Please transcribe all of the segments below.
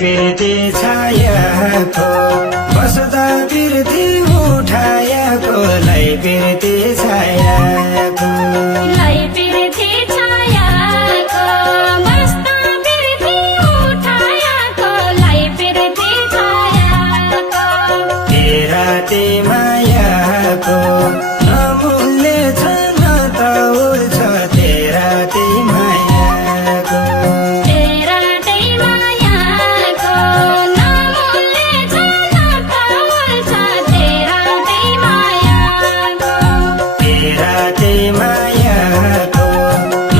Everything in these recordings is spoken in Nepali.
बिर्ती छायाको बस्दा बिर्ती उठाएको लाई बिर्ती छायाको लाई बिर्ती छायाको बस्दा बिर्ती उठाएको लाई बिर्ती छायाको तेरा ते मायाको नमूल्य छ न तौल छ तेरा ते मायाको तेरा ते मायाको नमूल्य छ न तौल छ तेरा ते मायाको तेरा ते मायाको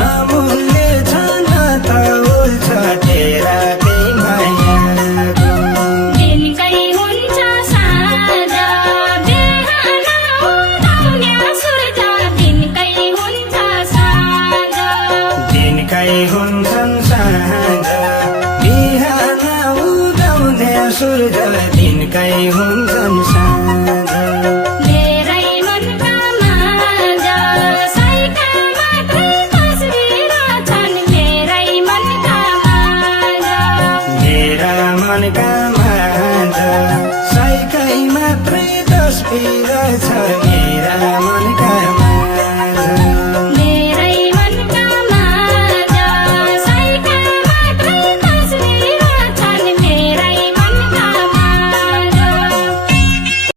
नमूल्य छ न तौल छ तेरा ते मायाको दिनकै हुन्छ साँझ बिहान उदाउने सूर्य दिनकै हुन्छ साँझ दिनकै हुन्छन् साँझ बिहान उदाउँदै सूर्य दिनकै हुन्छन् साँझ मेरै मनका माझ साइका मात्रै तस्बिर छन् मेरै मनका माझ मेरा मनका माझ साइकै मात्रै तस्बिर छ मेरा मनका